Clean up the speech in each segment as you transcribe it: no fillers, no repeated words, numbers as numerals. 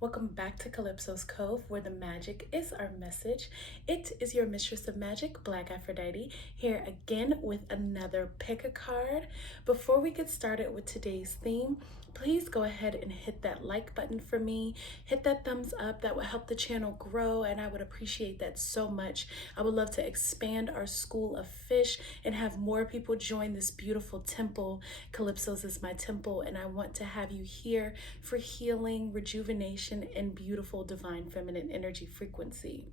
Welcome back to Calypso's Cove, where the magic is our message. It is your mistress of magic, BlkAfroditee, here again with another pick a card. Before we get started with today's theme, please go ahead and hit that like button for me. Hit that thumbs up. That would help the channel grow, and I would appreciate that so much. I would love to expand our school of fish and have more people join this beautiful temple. Calypso's is my temple, and I want to have you here for healing, rejuvenation, and beautiful divine feminine energy frequency.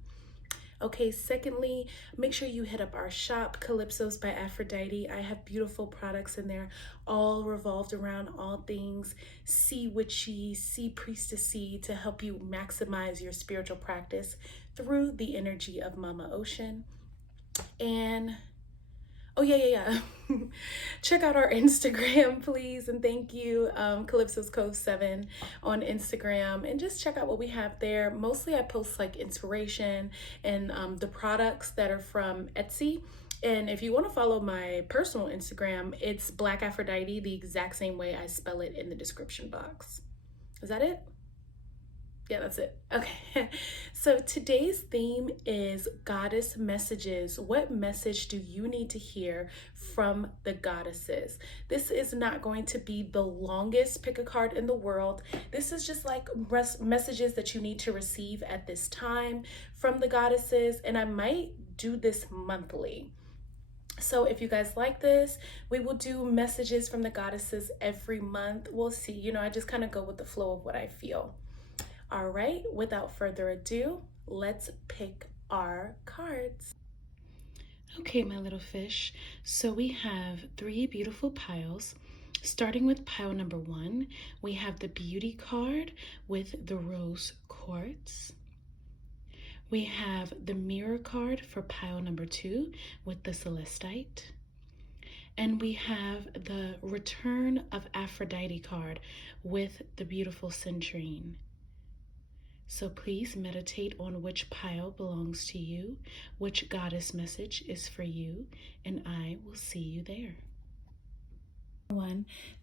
Okay, secondly, make sure you hit up our shop, Calypso's by Aphrodite. I have beautiful products in there, all revolved around all things sea witchy, sea priestessy, to help you maximize your spiritual practice through the energy of Mama Ocean. And oh yeah. Check out our Instagram, please, and thank you, Calypso's Cove 7 on Instagram, and just check out what we have there. Mostly I post like inspiration and the products that are from Etsy. And if you want to follow my personal Instagram, it's BlkAfroditee, the exact same way I spell it in the description box. Is that it? Yeah, that's it. Okay, so today's theme is goddess messages. What message do you need to hear from the goddesses? This is not going to be the longest pick a card in the world. This is just like messages that you need to receive at this time from the goddesses, and I might do this monthly. So if you guys like this, we will do messages from the goddesses every month. We'll see. You know, I just kind of go with the flow of what I feel. All right, without further ado, let's pick our cards. Okay, my little fish. So we have three beautiful piles. Starting with pile number 1, we have the beauty card with the rose quartz. We have the mirror card for pile number 2 with the celestite. And we have the return of Aphrodite card with the beautiful citrine. So please meditate on which pile belongs to you, which goddess message is for you, and I will see you there.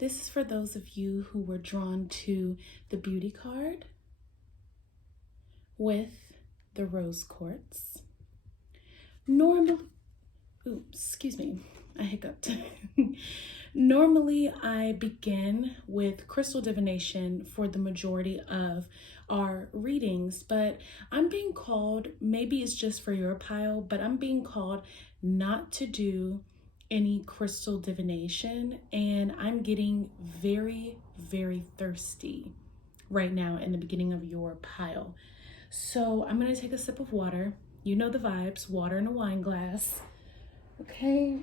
This is for those of you who were drawn to the beauty card with the rose quartz. Excuse me, I hiccuped. Normally, I begin with crystal divination for the majority of our readings, but I'm being called, maybe it's just for your pile, but I'm being called not to do any crystal divination, and I'm getting very, very thirsty right now in the beginning of your pile. So I'm going to take a sip of water. You know the vibes, water in a wine glass. Okay.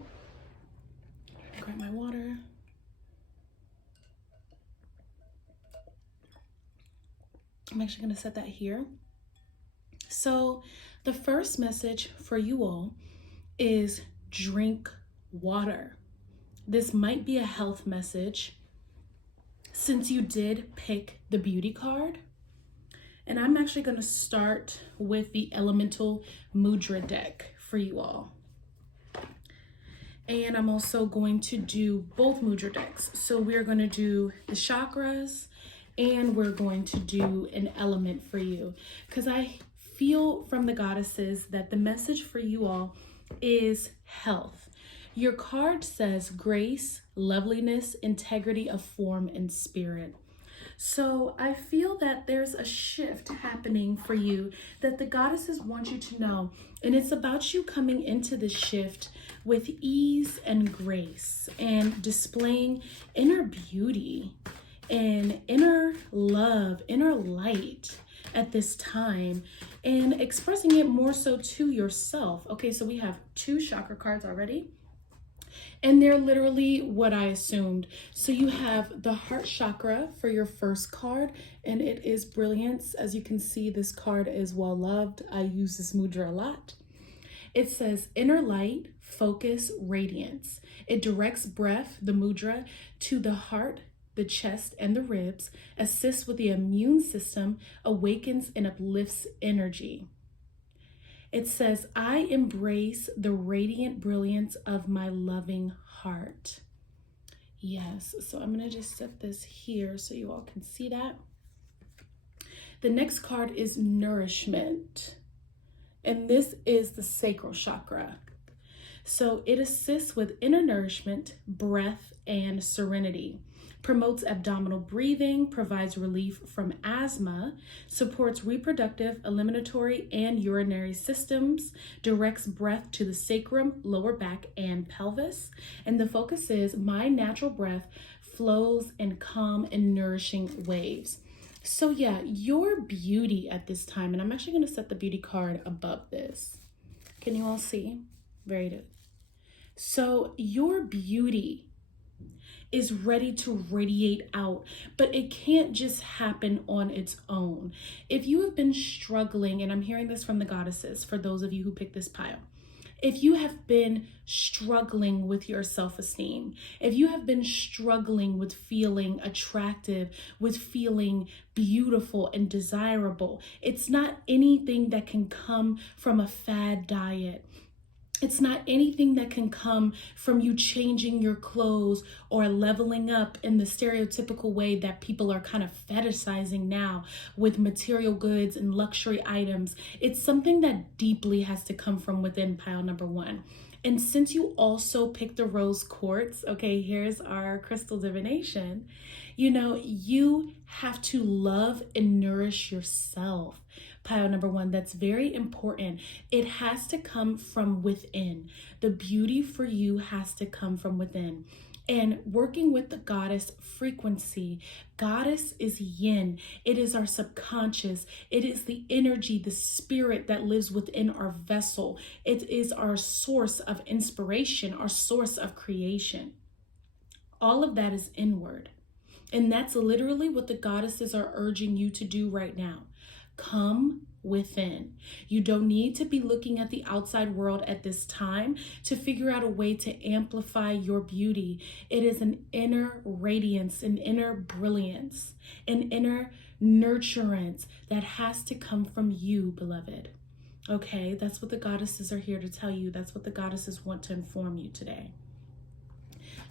Grab my water. I'm actually going to set that here. So the first message for you all is drink water. This might be a health message since you did pick the beauty card. And I'm actually going to start with the Elemental Mudra deck for you all. And I'm also going to do both mudra decks. So we're going to do the chakras and we're going to do an element for you. Because I feel from the goddesses that the message for you all is health. Your card says grace, loveliness, integrity of form and spirit. So I feel that there's a shift happening for you that the goddesses want you to know. And it's about you coming into this shift with ease and grace and displaying inner beauty and inner love, inner light at this time and expressing it more so to yourself. Okay, so we have 2 chakra cards already. And they're literally what I assumed. So you have the heart chakra for your first card, and it is brilliance. As you can see, this card is well loved. I use this mudra a lot. It says inner light, focus, radiance. It directs breath, the mudra, to the heart, the chest, and the ribs, assists with the immune system, awakens and uplifts energy. It says, I embrace the radiant brilliance of my loving heart. Yes, so I'm going to just set this here so you all can see that. The next card is nourishment. And this is the sacral chakra. So it assists with inner nourishment, breath, and serenity. Promotes abdominal breathing, provides relief from asthma, supports reproductive, eliminatory, and urinary systems, directs breath to the sacrum, lower back, and pelvis. And the focus is my natural breath flows in calm and nourishing waves. So yeah, your beauty at this time, and I'm actually going to set the beauty card above this. Can you all see? Very good. So your beauty is ready to radiate out, but it can't just happen on its own. If you have been struggling, and I'm hearing this from the goddesses, for those of you who picked this pile, if you have been struggling with your self-esteem, if you have been struggling with feeling attractive, with feeling beautiful and desirable, it's not anything that can come from a fad diet. It's not anything that can come from you changing your clothes or leveling up in the stereotypical way that people are kind of fetishizing now with material goods and luxury items. It's something that deeply has to come from within, pile number one. And since you also picked the rose quartz, okay, here's our crystal divination. You know, you have to love and nourish yourself. Pile number one, that's very important. It has to come from within. The beauty for you has to come from within. And working with the goddess frequency, goddess is yin. It is our subconscious. It is the energy, the spirit that lives within our vessel. It is our source of inspiration, our source of creation. All of that is inward. And that's literally what the goddesses are urging you to do right now. Come within. You don't need to be looking at the outside world at this time to figure out a way to amplify your beauty. It is an inner radiance, an inner brilliance, an inner nurturance that has to come from you, beloved. Okay, that's what the goddesses are here to tell you. That's what the goddesses want to inform you today.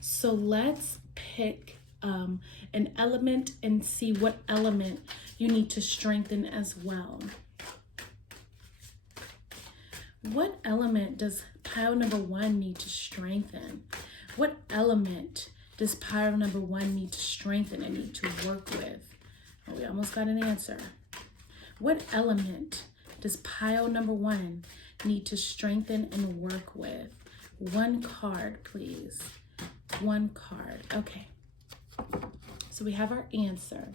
So let's pick an element and see what element you need to strengthen as well. What element does pile number one need to strengthen? What element does pile number one need to strengthen and need to work with? Oh, we almost got an answer. What element does pile number one need to strengthen and work with? One card, please. One card. Okay. So we have our answer.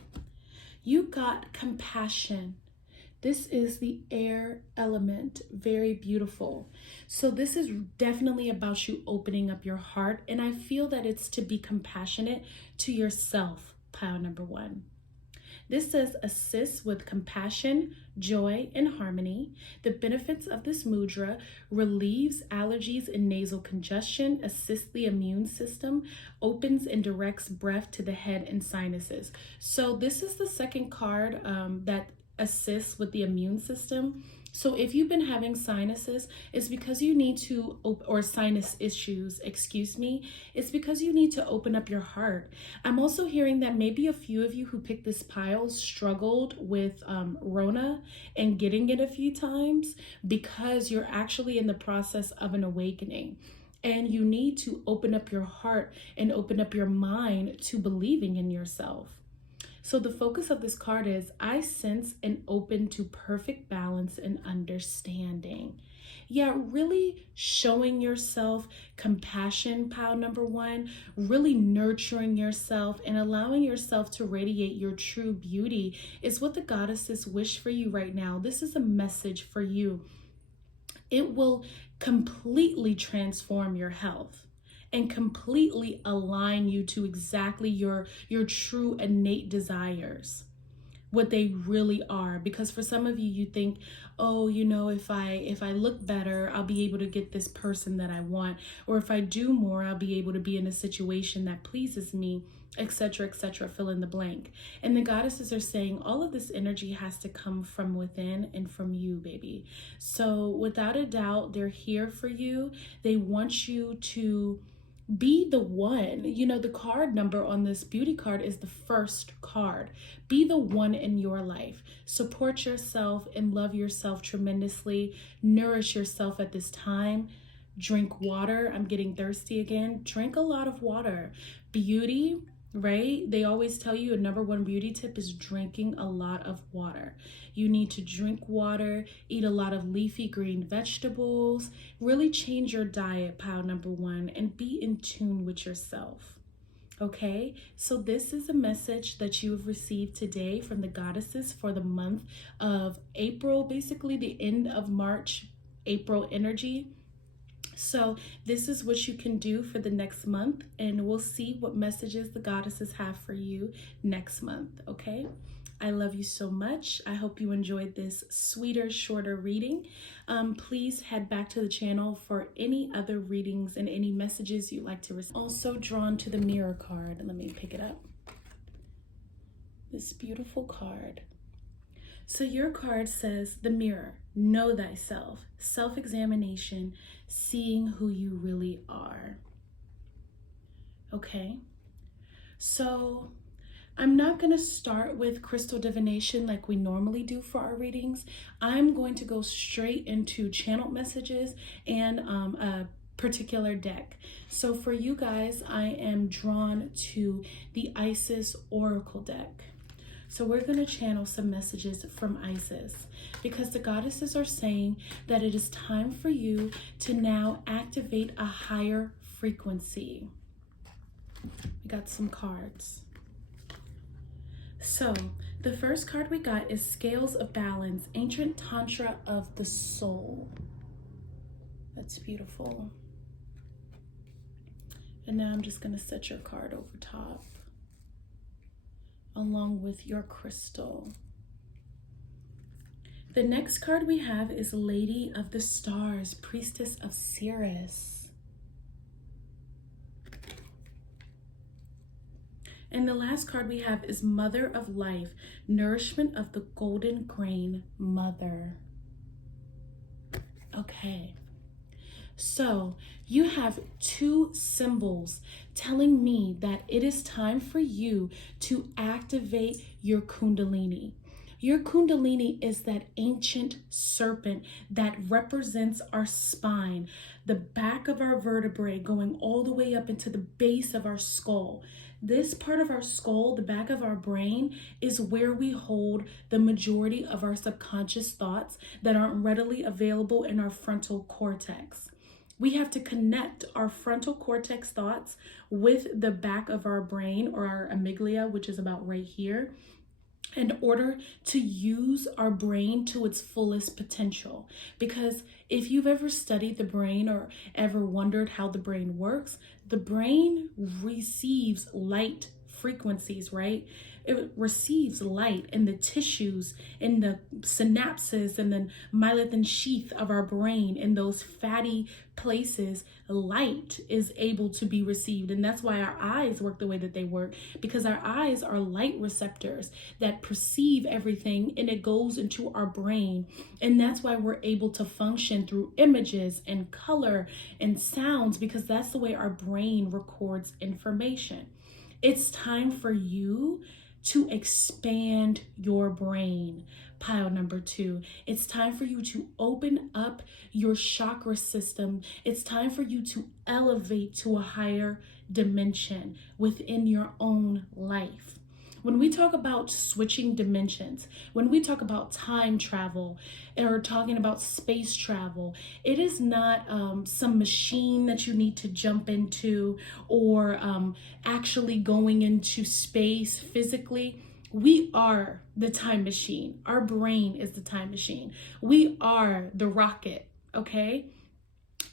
You got compassion. This is the air element. Very beautiful. So this is definitely about you opening up your heart. And I feel that it's to be compassionate to yourself, pile number one. This says assist with compassion, joy, and harmony. The benefits of this mudra: relieves allergies and nasal congestion, assists the immune system, opens and directs breath to the head and sinuses. So this is the second card that assists with the immune system. So if you've been having sinuses, it's because you need to, or sinus issues, excuse me, it's because you need to open up your heart. I'm also hearing that maybe a few of you who picked this pile struggled with Rona and getting it a few times because you're actually in the process of an awakening. And you need to open up your heart and open up your mind to believing in yourself. So the focus of this card is, I sense and open to perfect balance and understanding. Yeah, really showing yourself compassion, pile number one, really nurturing yourself and allowing yourself to radiate your true beauty is what the goddesses wish for you right now. This is a message for you. It will completely transform your health and completely align you to exactly your true innate desires, what they really are. Because for some of you, you think, oh, you know, if I look better, I'll be able to get this person that I want, or if I do more, I'll be able to be in a situation that pleases me, etc., etc., fill in the blank. And the goddesses are saying all of this energy has to come from within and from you, baby. So without a doubt, they're here for you. They want you to Be the one. You know, the card number on this beauty card is the first card. Be the one in your life. Support yourself and love yourself tremendously. Nourish yourself at this time. Drink water. I'm getting thirsty again. Drink a lot of water. Beauty, right? They always tell you a number one beauty tip is drinking a lot of water. You need to drink water, eat a lot of leafy green vegetables, really change your diet, pile number one, and be in tune with yourself. Okay, so this is a message that you have received today from the goddesses for the month of April, basically the end of March, April energy. So this is what you can do for the next month, and we'll see what messages the goddesses have for you next month, okay? I love you so much. I hope you enjoyed this sweeter, shorter reading. Please head back to the channel for any other readings and any messages you'd like to receive. Also drawn to the mirror card. Let me pick it up. This beautiful card. So your card says, the mirror, know thyself, self-examination, seeing who you really are. Okay, so I'm not going to start with crystal divination like we normally do for our readings. I'm going to go straight into channeled messages and a particular deck. So for you guys, I am drawn to the Isis Oracle deck. So we're going to channel some messages from Isis because the goddesses are saying that it is time for you to now activate a higher frequency. We got some cards. So the first card we got is Scales of Balance, Ancient Tantra of the Soul. That's beautiful. And now I'm just going to set your card over top, along with your crystal. The next card we have is Lady of the Stars, Priestess of Sirius. And the last card we have is Mother of Life, Nourishment of the Golden Grain Mother. Okay. So you have two symbols telling me that it is time for you to activate your Kundalini. Your Kundalini is that ancient serpent that represents our spine, the back of our vertebrae going all the way up into the base of our skull. This part of our skull, the back of our brain, is where we hold the majority of our subconscious thoughts that aren't readily available in our frontal cortex. We have to connect our frontal cortex thoughts with the back of our brain, or our amygdala, which is about right here, in order to use our brain to its fullest potential. Because if you've ever studied the brain or ever wondered how the brain works, the brain receives light frequencies, right? It receives light in the tissues, in the synapses, and the myelin sheath of our brain. In those fatty places, light is able to be received. And that's why our eyes work the way that they work, because our eyes are light receptors that perceive everything, and it goes into our brain. And that's why we're able to function through images and color and sounds, because that's the way our brain records information. It's time for you to expand your brain. Pile number 2. It's time for you to open up your chakra system. It's time for you to elevate to a higher dimension within your own life. When we talk about switching dimensions, when we talk about time travel or talking about space travel, it is not some machine that you need to jump into, or actually going into space physically. We are the time machine. Our brain is the time machine. We are the rocket, okay?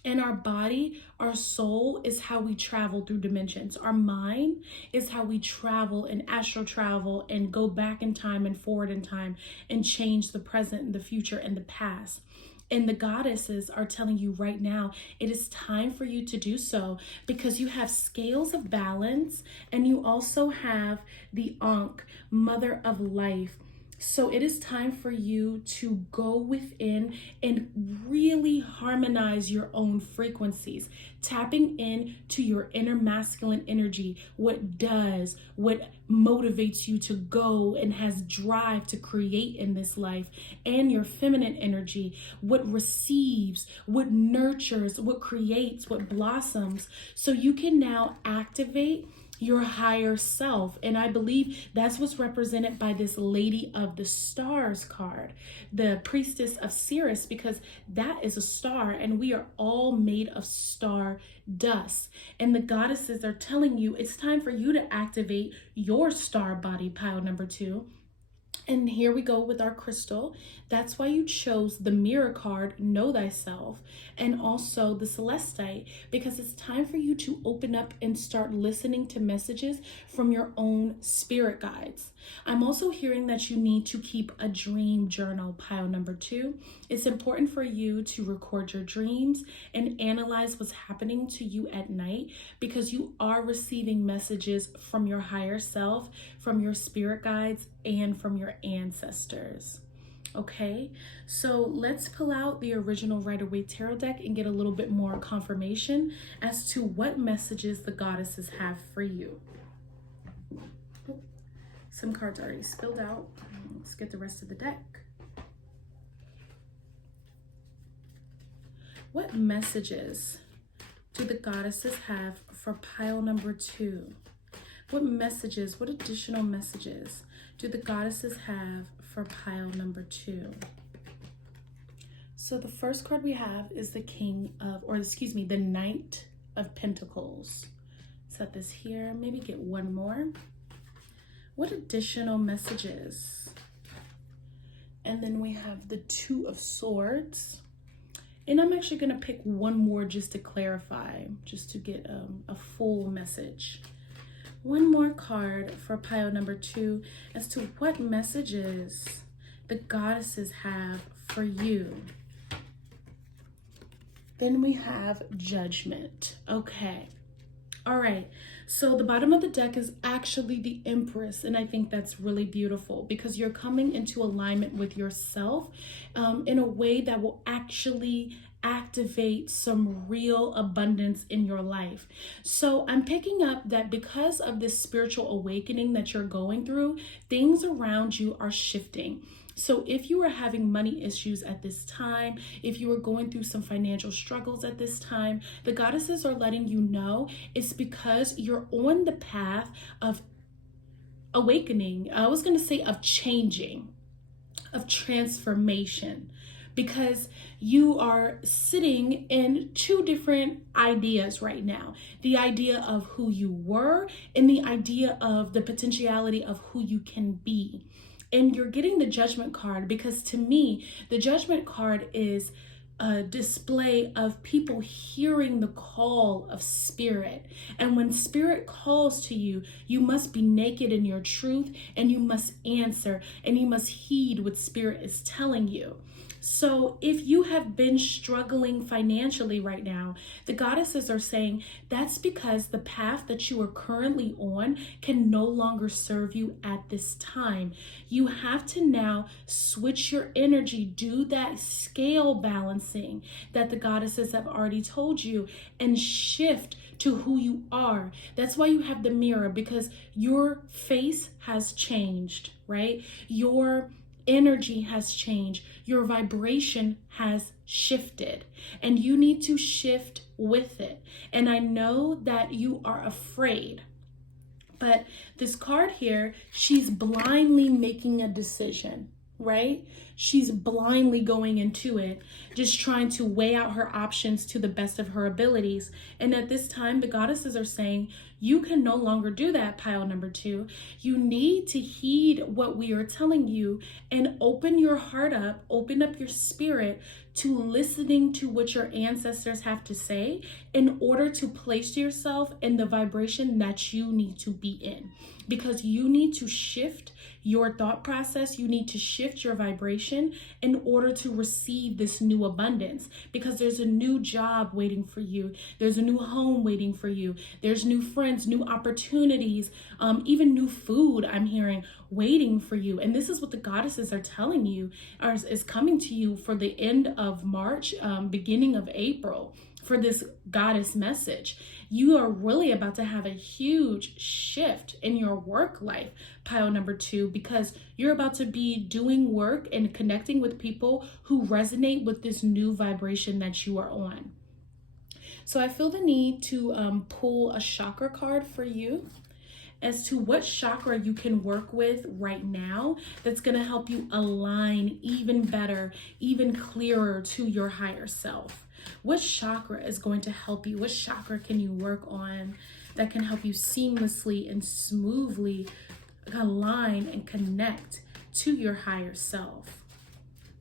And our body, our soul, is how we travel through dimensions. Our mind is how we travel and astral travel and go back in time and forward in time and change the present and the future and the past. And the goddesses are telling you right now, it is time for you to do so, because you have scales of balance, and you also have the Ankh, Mother of Life, So it is time for you to go within and really harmonize your own frequencies, tapping in to your inner masculine energy, what motivates you to go and has drive to create in this life, and your feminine energy, what receives, what nurtures, what creates, what blossoms. So you can now activate your higher self. And I believe that's what's represented by this Lady of the Stars card, the Priestess of Sirius, because that is a star and we are all made of star dust. And the goddesses are telling you it's time for you to activate your star body, pile number 2. And here we go with our crystal. That's why you chose the Mirror card, Know Thyself, and also the Celestite, because it's time for you to open up and start listening to messages from your own spirit guides. I'm also hearing that you need to keep a dream journal, pile number 2. It's important for you to record your dreams and analyze what's happening to you at night, because you are receiving messages from your higher self, from your spirit guides, and from your ancestors. Okay, so let's pull out the original Rider-Waite Tarot deck and get a little bit more confirmation as to what messages the goddesses have for you. Some cards already spilled out. Let's get the rest of the deck. What messages do the goddesses have for pile number 2? What messages, what additional messages do the goddesses have for pile number 2? So the first card we have is the the Knight of Pentacles. Set this here, maybe get one more. What additional messages? And then we have the Two of Swords. And I'm actually gonna pick one more just to clarify, just to get a full message. One more card for pile number 2 as to what messages the goddesses have for you. Then we have Judgment. Okay. All right. So the bottom of the deck is actually the Empress. And I think that's really beautiful because you're coming into alignment with yourself in a way that will actually activate some real abundance in your life. So I'm picking up that because of this spiritual awakening that you're going through, things around you are shifting. So if you are having money issues at this time, if you are going through some financial struggles at this time, the goddesses are letting you know it's because you're on the path of awakening. I was going to say of changing, of transformation, because you are sitting in two different ideas right now. The idea of who you were and the idea of the potentiality of who you can be. And you're getting the Judgment card because to me, the Judgment card is a display of people hearing the call of spirit. And when spirit calls to you, you must be naked in your truth and you must answer and you must heed what spirit is telling you. So if you have been struggling financially right now, the goddesses are saying that's because the path that you are currently on can no longer serve you at this time. You have to now switch your energy, do that scale balancing that the goddesses have already told you, and shift to who you are. That's why you have the mirror, because your face has changed, right? Your energy has changed. Your vibration has shifted and you need to shift with it. And I know that you are afraid, but this card here, she's blindly making a decision, right? She's blindly going into it, just trying to weigh out her options to the best of her abilities. And at this time, the goddesses are saying, you can no longer do that, pile number 2. You need to heed what we are telling you and open your heart up, open up your spirit to listening to what your ancestors have to say in order to place yourself in the vibration that you need to be in. Because you need to shift your thought process, you need to shift your vibration in order to receive this new abundance. Because there's a new job waiting for you, there's a new home waiting for you, there's new friends, new opportunities, even new food I'm hearing waiting for you. And this is what the goddesses are telling you is coming to you for the end of March, beginning of April, for this goddess message. You are really about to have a huge shift in your work life, pile number 2, because you're about to be doing work and connecting with people who resonate with this new vibration that you are on. So I feel the need to pull a chakra card for you as to what chakra you can work with right now that's going to help you align even better, even clearer to your higher self. What chakra is going to help you? What chakra can you work on that can help you seamlessly and smoothly align and connect to your higher self?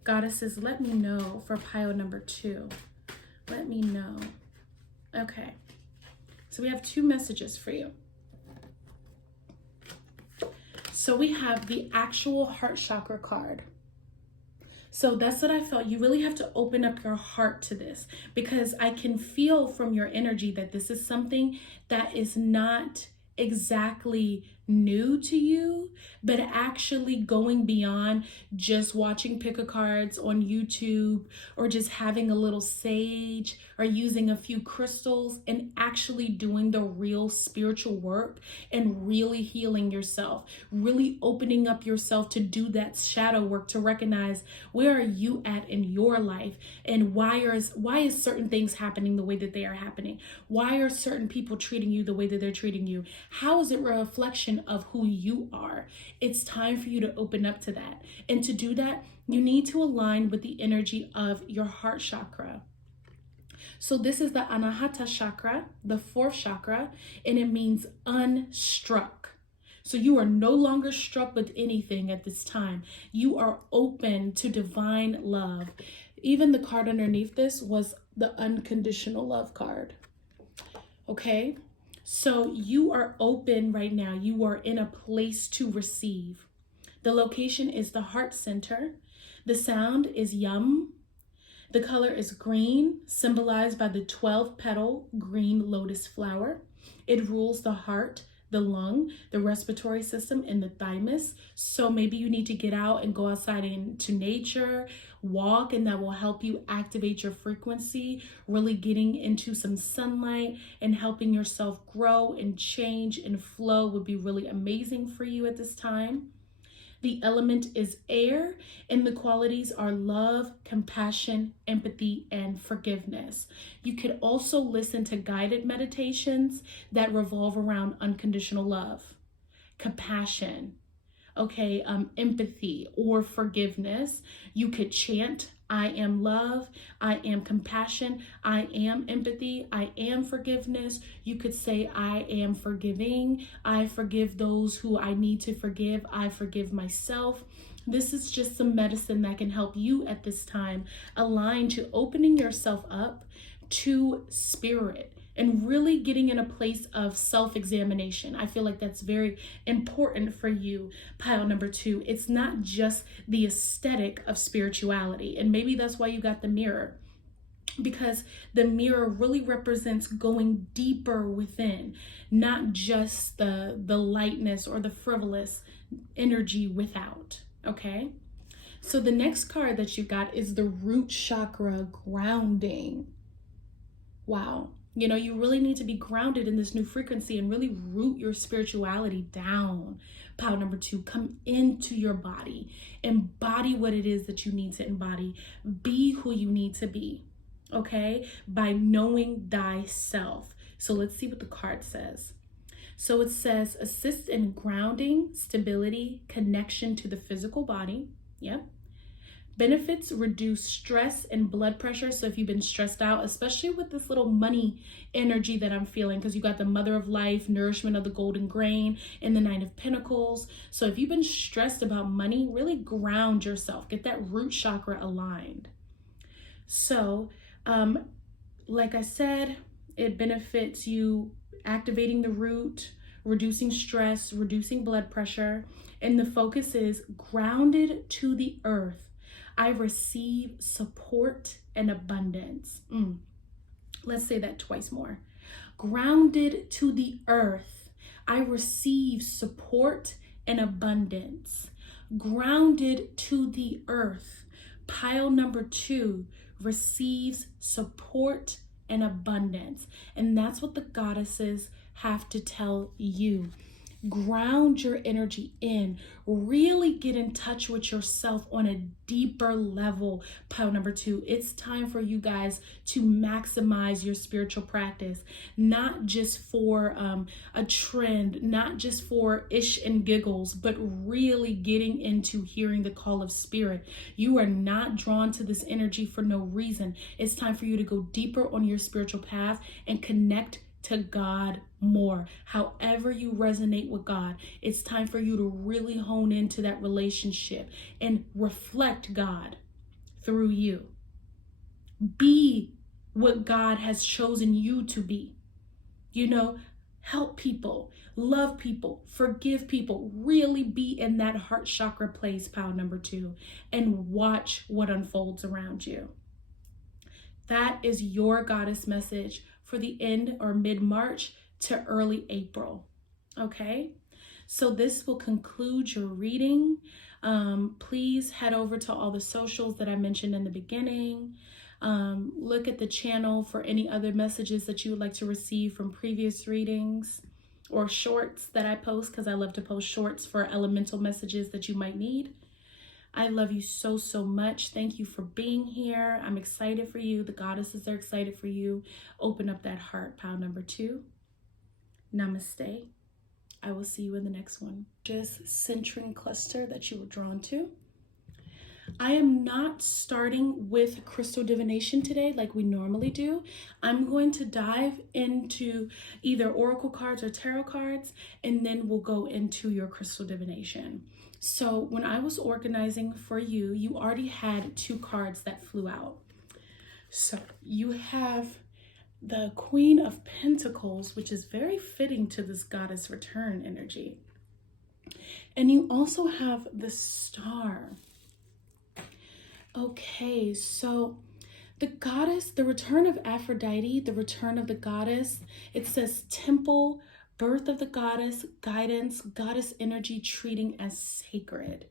Goddesses, let me know for pile number 2. Let me know. Okay, so we have 2 messages for you. So we have the actual heart chakra card. So that's what I felt. You really have to open up your heart to this, because I can feel from your energy that this is something that is not exactly new to you, but actually going beyond just watching pick a cards on YouTube or just having a little sage or using a few crystals, and actually doing the real spiritual work and really healing yourself, really opening up yourself to do that shadow work, to recognize where are you at in your life, and why is certain things happening the way that they are happening? Why are certain people treating you the way that they're treating you? How is it a reflection of who you are? It's time for you to open up to that. And to do that, you need to align with the energy of your heart chakra. So this is the Anahata chakra, the 4th chakra, and it means unstruck. So you are no longer struck with anything at this time. You are open to divine love. Even the card underneath this was the unconditional love card. Okay? So you are open right now. You are in a place to receive. The location is the heart center. The sound is yum. The color is green, symbolized by the 12-petal green lotus flower. It rules the heart, the lung, the respiratory system, and the thymus. So maybe you need to get out and go outside into nature, walk, and that will help you activate your frequency, really getting into some sunlight and helping yourself grow and change and flow would be really amazing for you at this time. The element is air, and the qualities are love, compassion, empathy, and forgiveness. You could also listen to guided meditations that revolve around unconditional love, compassion, empathy, or forgiveness. You could chant, I am love, I am compassion, I am empathy, I am forgiveness. You could say, I am forgiving, I forgive those who I need to forgive, I forgive myself. This is just some medicine that can help you at this time align to opening yourself up to spirit and really getting in a place of self-examination. I feel like that's very important for you, pile number 2. It's not just the aesthetic of spirituality. And maybe that's why you got the mirror, because the mirror really represents going deeper within, not just the lightness or the frivolous energy without, okay? So the next card that you got is the root chakra grounding. Wow. You know, you really need to be grounded in this new frequency and really root your spirituality down. Pile number 2, come into your body. Embody what it is that you need to embody. Be who you need to be, okay? By knowing thyself. So let's see what the card says. So it says, assist in grounding, stability, connection to the physical body. Yep. Benefits reduce stress and blood pressure. So if you've been stressed out, especially with this little money energy that I'm feeling, because you got the Mother of Life, nourishment of the golden grain, and the Nine of Pentacles. So if you've been stressed about money, really ground yourself. Get that root chakra aligned. So, like I said, it benefits you activating the root, reducing stress, reducing blood pressure. And the focus is grounded to the earth. I receive support and abundance. Let's say that twice more. Grounded to the earth. I receive support and abundance. Grounded to the earth. Pile number 2 receives support and abundance. And that's what the goddesses have to tell you. Ground your energy in. Really get in touch with yourself on a deeper level. Pile number 2, it's time for you guys to maximize your spiritual practice, not just for a trend, not just for ish and giggles, but really getting into hearing the call of spirit. You are not drawn to this energy for no reason. It's time for you to go deeper on your spiritual path and connect to God more. However you resonate with God, it's time for you to really hone into that relationship and reflect God through you. Be what God has chosen you to be. You know, help people, love people, forgive people, really be in that heart chakra place, pile number 2, and watch what unfolds around you. That is your goddess message for the end or mid-March to early April. Okay, so this will conclude your reading. Please head over to all the socials that I mentioned in the beginning. Look at the channel for any other messages that you would like to receive from previous readings or shorts that I post, because I love to post shorts for elemental messages that you might need. I love you so, so much. Thank you for being here. I'm excited for you. The goddesses are excited for you. Open up that heart, pile number 2. Namaste. I will see you in the next one. Just centering cluster that you were drawn to. I am not starting with crystal divination today like we normally do. I'm going to dive into either oracle cards or tarot cards, and then we'll go into your crystal divination. So when I was organizing for you, you already had 2 cards that flew out. So you have the Queen of Pentacles, which is very fitting to this goddess return energy. And you also have the Star. Okay, so the goddess, the return of Aphrodite, the return of the goddess, it says temple, birth of the goddess, guidance, goddess energy treating as sacred.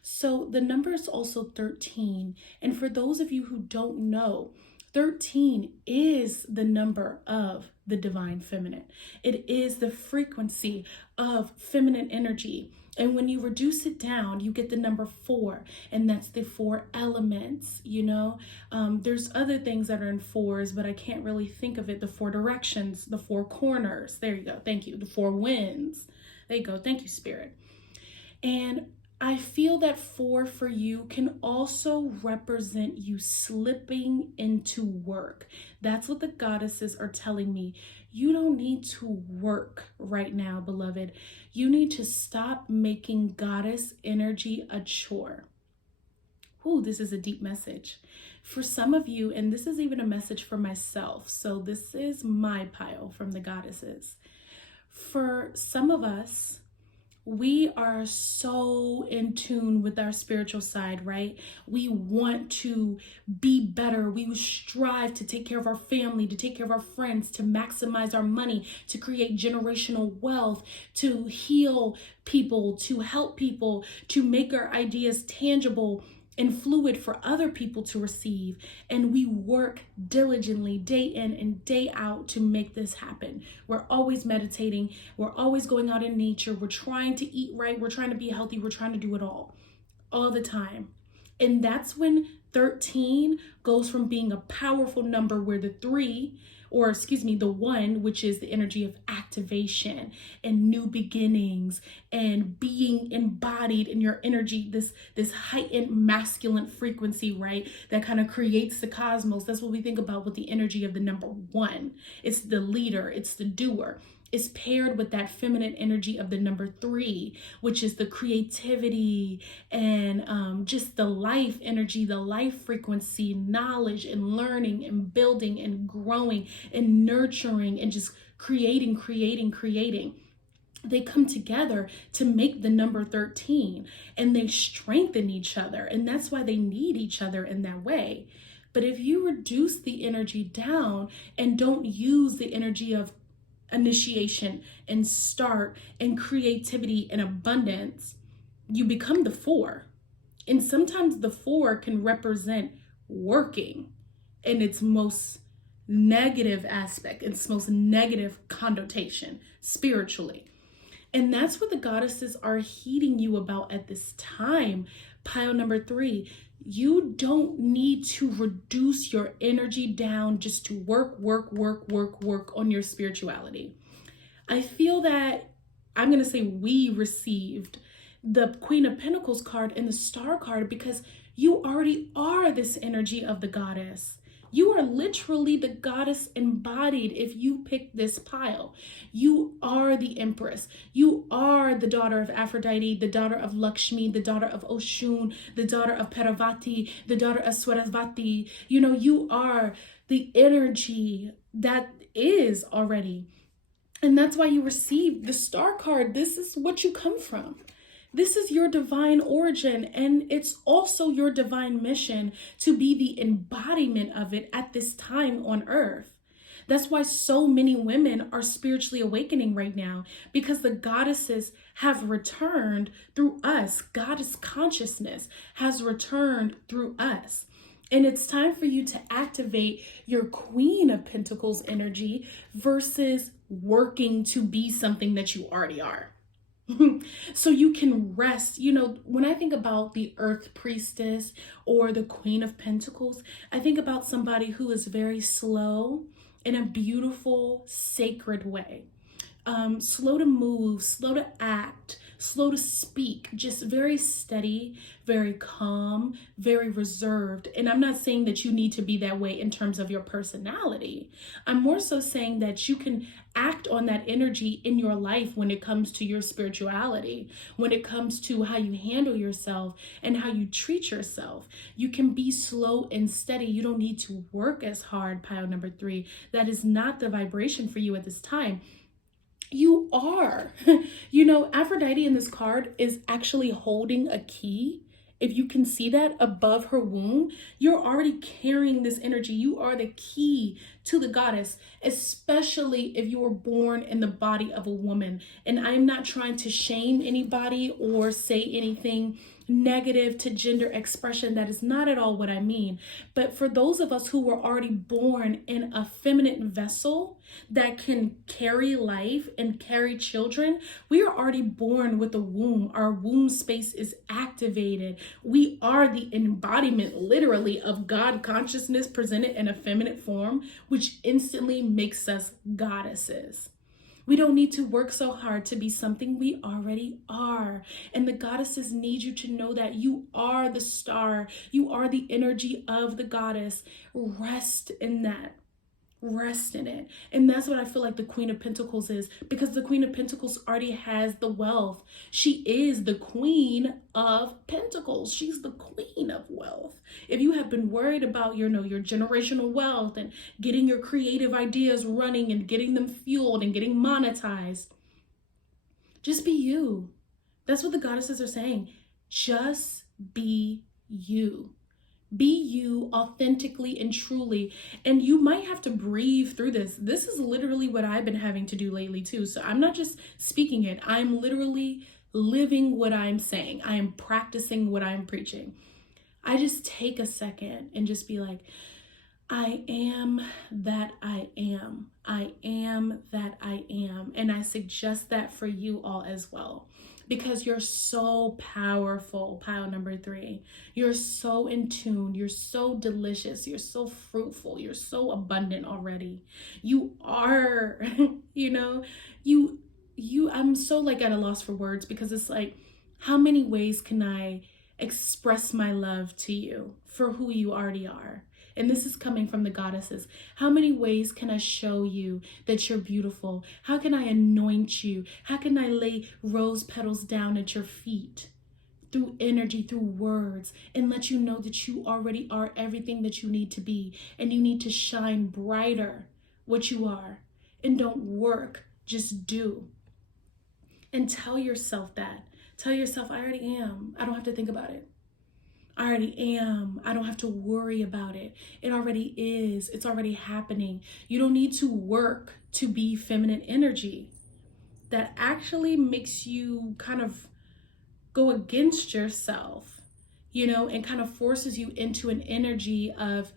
So the number is also 13. And for those of you who don't know, 13 is the number of the divine feminine. It is the frequency of feminine energy. And when you reduce it down, you get the number 4, and that's the 4 elements, you know. There's other things that are in 4s, but I can't really think of it. The 4 directions, the 4 corners. There you go. Thank you. The 4 winds. There you go. Thank you, Spirit. And I feel that 4 for you can also represent you slipping into work. That's what the goddesses are telling me. You don't need to work right now, beloved. You need to stop making goddess energy a chore. Ooh, this is a deep message. For some of you, and this is even a message for myself, so this is my pile from the goddesses. For some of us, we are so in tune with our spiritual side, right? We want to be better. We strive to take care of our family, to take care of our friends, to maximize our money, to create generational wealth, to heal people, to help people, to make our ideas tangible and fluid for other people to receive. And we work diligently day in and day out to make this happen. We're always meditating. We're always going out in nature. We're trying to eat right. We're trying to be healthy. We're trying to do it all the time. And that's when 13 goes from being a powerful number where the 1, which is the energy of activation and new beginnings and being embodied in your energy, this heightened masculine frequency, right? That kind of creates the cosmos. That's what we think about with the energy of the number 1. It's the leader, it's the doer. is paired with that feminine energy of the number 3, which is the creativity and just the life energy, the life frequency, knowledge and learning and building and growing and nurturing and just creating. They come together to make the number 13, and they strengthen each other. And that's why they need each other in that way. But if you reduce the energy down and don't use the energy of initiation and start and creativity and abundance, you become the 4. And sometimes the 4 can represent working in its most negative aspect, its most negative connotation spiritually. And that's what the goddesses are heeding you about at this time. Pile number 3, you don't need to reduce your energy down just to work on your spirituality. I feel that, I'm going to say we received the Queen of Pentacles card and the Star card because you already are this energy of the goddess. You are literally the goddess embodied if you pick this pile. You are the Empress. You are the daughter of Aphrodite, the daughter of Lakshmi, the daughter of Oshun, the daughter of Parvati, the daughter of Swarasvati. You know, you are the energy that is already. And that's why you receive the Star card. This is what you come from. This is your divine origin, and it's also your divine mission to be the embodiment of it at this time on earth. That's why so many women are spiritually awakening right now, because the goddesses have returned through us. Goddess consciousness has returned through us. And it's time for you to activate your Queen of Pentacles energy versus working to be something that you already are. So you can rest. You know, when I think about the Earth Priestess or the Queen of Pentacles, I think about somebody who is very slow in a beautiful, sacred way. Slow to move, slow to act, slow to speak, just very steady, very calm, very reserved. And I'm not saying that you need to be that way in terms of your personality. I'm more so saying that you can act on that energy in your life when it comes to your spirituality, when it comes to how you handle yourself and how you treat yourself. You can be slow and steady. You don't need to work as hard, pile number 3. That is not the vibration for you at this time. You are. You know, Aphrodite in this card is actually holding a key. If you can see that above her womb, you're already carrying this energy. You are the key to the goddess, especially if you were born in the body of a woman. And I'm not trying to shame anybody or say anything negative to gender expression. That is not at all what I mean. But for those of us who were already born in a feminine vessel that can carry life and carry children, we are already born with a womb. Our womb space is activated. We are the embodiment, literally, of God consciousness presented in a feminine form, which instantly makes us goddesses. We don't need to work so hard to be something we already are. And the goddesses need you to know that you are the star. You are the energy of the goddess. Rest in that. Rest in it. And that's what I feel like the Queen of Pentacles is, because the Queen of Pentacles already has the wealth. She is the Queen of Pentacles. She's the Queen of wealth. If you have been worried about your generational wealth and getting your creative ideas running and getting them fueled and getting monetized, just be you. That's what the goddesses are saying. Just be you. Be you authentically and truly. And you might have to breathe through this. This is literally what I've been having to do lately too. So I'm not just speaking it. I'm literally living what I'm saying. I am practicing what I'm preaching. I just take a second and just be like, I am that I am. I am that I am. And I suggest that for you all as well, because you're so powerful, pile number 3. You're so in tune. You're so delicious. You're so fruitful. You're so abundant already. You are, I'm so like at a loss for words, because it's like, how many ways can I express my love to you for who you already are? And this is coming from the goddesses. How many ways can I show you that you're beautiful? How can I anoint you? How can I lay rose petals down at your feet? Through energy, through words, and let you know that you already are everything that you need to be. And you need to shine brighter what you are. And don't work, just do. And tell yourself that. Tell yourself, I already am. I don't have to think about it. I already am. I don't have to worry about it. It already is. It's already happening. You don't need to work to be feminine energy. That actually makes you kind of go against yourself, you know, and kind of forces you into an energy of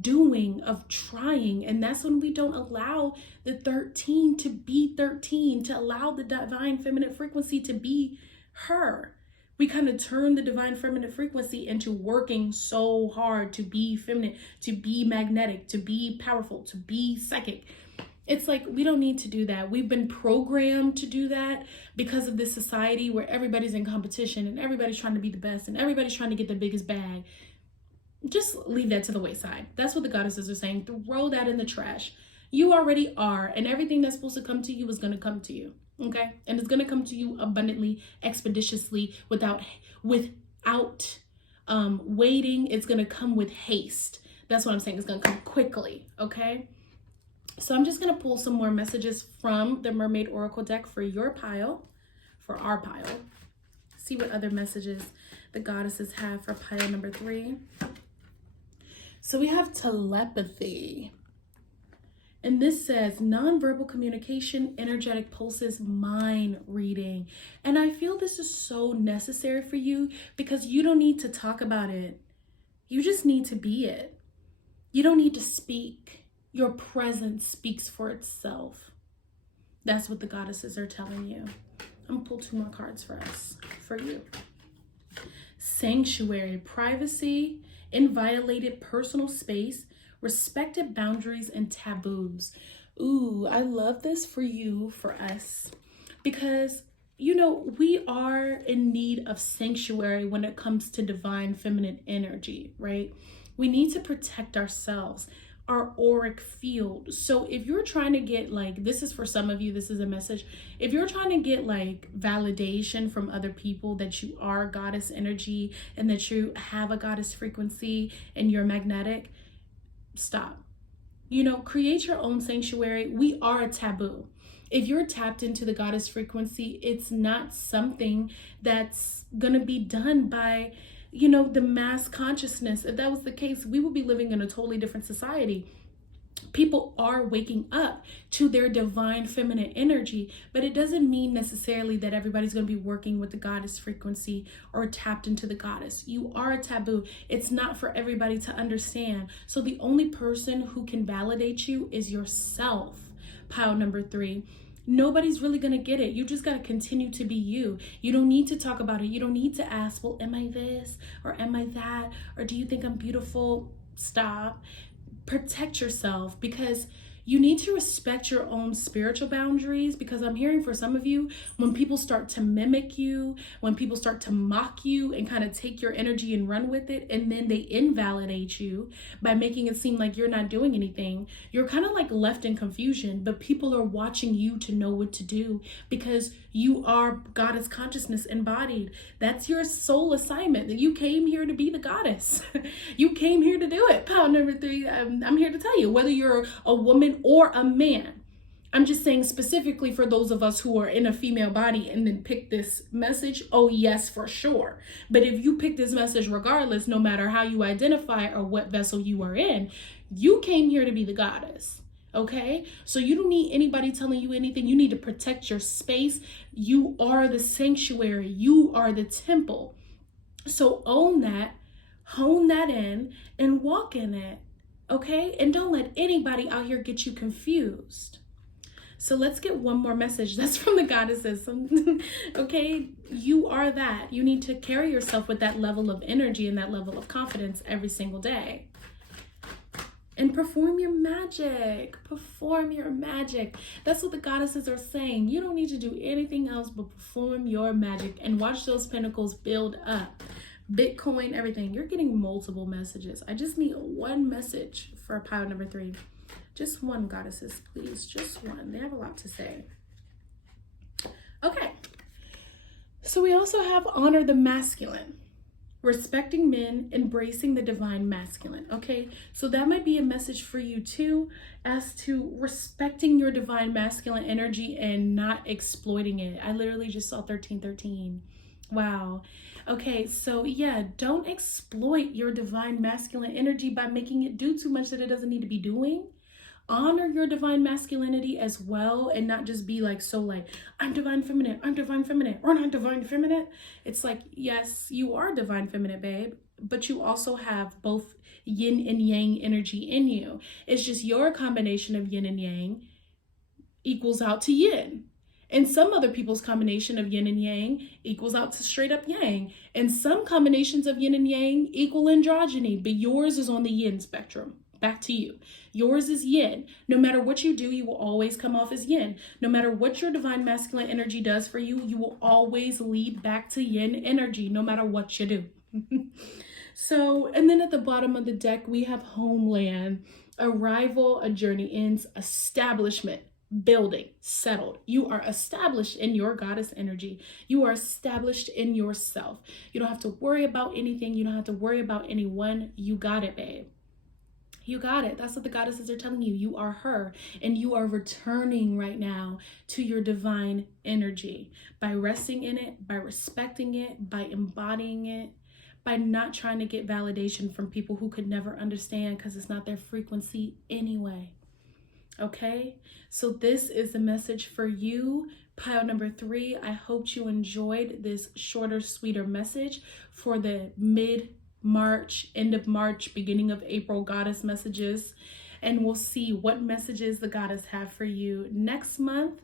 doing, of trying. And that's when we don't allow the 13 to be 13, to allow the divine feminine frequency to be her. We kind of turn the divine feminine frequency into working so hard to be feminine, to be magnetic, to be powerful, to be psychic. It's like, we don't need to do that. We've been programmed to do that because of this society where everybody's in competition and everybody's trying to be the best and everybody's trying to get the biggest bag. Just leave that to the wayside. That's what the goddesses are saying. Throw that in the trash. You already are, and everything that's supposed to come to you is going to come to you. Okay? And it's going to come to you abundantly, expeditiously, without waiting. It's going to come with haste. That's what I'm saying. It's going to come quickly. Okay? So I'm just going to pull some more messages from the Mermaid Oracle deck for your pile, for our pile. See what other messages the goddesses have for pile number 3. So we have telepathy. And this says nonverbal communication, energetic pulses, mind reading. And I feel this is so necessary for you because you don't need to talk about it. You just need to be it. You don't need to speak. Your presence speaks for itself. That's what the goddesses are telling you. I'm gonna pull 2 more cards for us, for you. Sanctuary, privacy, inviolated personal space, respected boundaries, and taboos. Ooh, I love this for you, for us, because, you know, we are in need of sanctuary when it comes to divine feminine energy, right? We need to protect ourselves, our auric field. So if you're trying to get, like, this is for some of you, this is a message. If you're trying to get like validation from other people that you are goddess energy and that you have a goddess frequency and you're magnetic, stop. You know, create your own sanctuary. We are a taboo. If you're tapped into the goddess frequency, it's not something that's gonna be done by, you know, the mass consciousness. If that was the case, we would be living in a totally different society. People are waking up to their divine feminine energy, but it doesn't mean necessarily that everybody's going to be working with the goddess frequency or tapped into the goddess. You are a taboo. It's not for everybody to understand. So the only person who can validate you is yourself. Pile number 3. Nobody's really going to get it. You just got to continue to be you. You don't need to talk about it. You don't need to ask, well, am I this or am I that? Or do you think I'm beautiful? Stop. Protect yourself, because you need to respect your own spiritual boundaries, because I'm hearing for some of you, when people start to mimic you, when people start to mock you and kind of take your energy and run with it, and then they invalidate you by making it seem like you're not doing anything, you're kind of like left in confusion, but people are watching you to know what to do because you are goddess consciousness embodied. That's your soul assignment, that you came here to be the goddess. You came here to do it. Pile number 3, I'm here to tell you, whether you're a woman or a man. I'm just saying specifically for those of us who are in a female body and then pick this message. Oh yes, for sure. But if you pick this message regardless, no matter how you identify or what vessel you are in, you came here to be the goddess. Okay, so you don't need anybody telling you anything. You need to protect your space. You are the sanctuary. You are the temple. So own that, hone that in, and walk in it. Okay, and don't let anybody out here get you confused. So let's get one more message. That's from the goddesses. Okay, you are that. You need to carry yourself with that level of energy and that level of confidence every single day. And perform your magic. Perform your magic. That's what the goddesses are saying. You don't need to do anything else but perform your magic and watch those pentacles build up. Bitcoin, everything. You're getting multiple messages. I just need one message for pile number 3. Just one, goddesses, please. Just one. They have a lot to say. Okay. So we also have honor the masculine. Respecting men, embracing the divine masculine. Okay, so that might be a message for you too, as to respecting your divine masculine energy and not exploiting it. I literally just saw 1313. Wow. Okay, so yeah, don't exploit your divine masculine energy by making it do too much that it doesn't need to be doing. Honor your divine masculinity as well, and not just be like, so like, I'm divine feminine, or I'm divine feminine. It's like, yes, you are divine feminine, babe, but you also have both yin and yang energy in you. It's just your combination of yin and yang equals out to yin. And some other people's combination of yin and yang equals out to straight up yang. And some combinations of yin and yang equal androgyny, but yours is on the yin spectrum. Back to you. Yours is yin. No matter what you do, you will always come off as yin. No matter what your divine masculine energy does for you, you will always lead back to yin energy, no matter what you do. So, and then at the bottom of the deck, we have homeland, arrival, a journey ends, establishment, building, settled. You are established in your goddess energy. You are established in yourself. You don't have to worry about anything. You don't have to worry about anyone. You got it, babe. You got it. That's what the goddesses are telling you. You are her, and you are returning right now to your divine energy by resting in it, by respecting it, by embodying it, by not trying to get validation from people who could never understand because it's not their frequency anyway. Okay, so this is the message for you, pile number 3. I hope you enjoyed this shorter, sweeter message for the mid-March, end of March, beginning of April goddess messages. And we'll see what messages the goddess have for you next month.